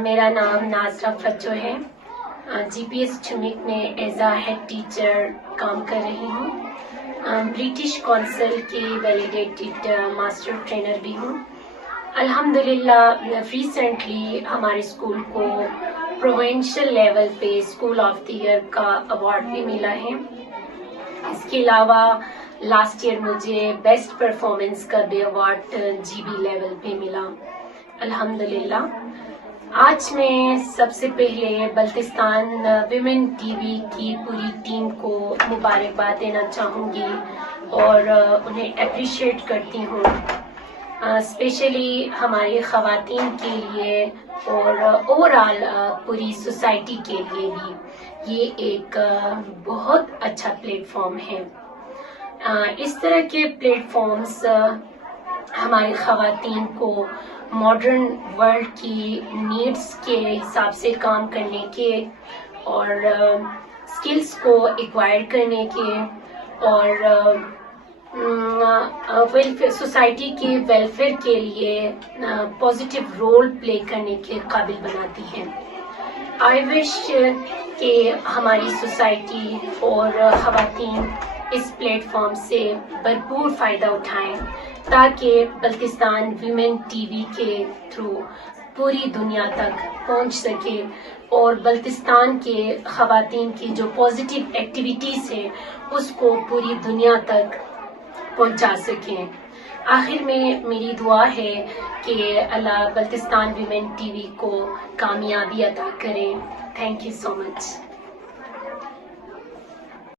میرا نام ناظرہ فچو ہے. جی پی ایس چمک میں ایز اے ہیڈ ٹیچر کام کر رہی ہوں. برٹش کونسل کی ویلیڈیٹڈ ماسٹر ٹرینر بھی ہوں. الحمدللہ ریسنٹلی ہمارے اسکول کو پروونشل لیول پہ اسکول آف دی ایئر کا ایوارڈ بھی ملا ہے. اس کے علاوہ لاسٹ ایئر مجھے بیسٹ پرفارمنس کا بھی ایوارڈ جی بی لیول پہ ملا. الحمدللہ. آج میں سب سے پہلے بلتستان ویمن ٹی وی کی پوری ٹیم کو مبارکباد دینا چاہوں گی اور انہیں اپریشیٹ کرتی ہوں. اسپیشلی ہماری خواتین کے لیے اور اوور آل پوری سوسائٹی کے لیے بھی یہ ایک بہت اچھا پلیٹ فارم ہے. اس طرح کے پلیٹ فارمز ہماری خواتین کو ماڈرن ورلڈ کی نیڈس کے حساب سے کام کرنے کے اور اسکلس کو ایکوائر کرنے کے اور سوسائٹی کے ویلفیئر کے لیے پازیٹیو رول پلے کرنے کے قابل بناتی ہیں. آئی وش کہ ہماری سوسائٹی اور خواتین اس پلیٹ فارم سے بھرپور فائدہ اٹھائیں تاکہ بلتستان ویمن ٹی وی کے تھرو پوری دنیا تک پہنچ سکے اور بلتستان کے خواتین کی جو پازیٹیو ایکٹیویٹیز ہیں اس کو پوری دنیا تک پہنچا سکیں. آخر میں میری دعا ہے کہ اللہ بلتستان ویمن ٹی وی کو کامیابی عطا کرے. Thank you so much.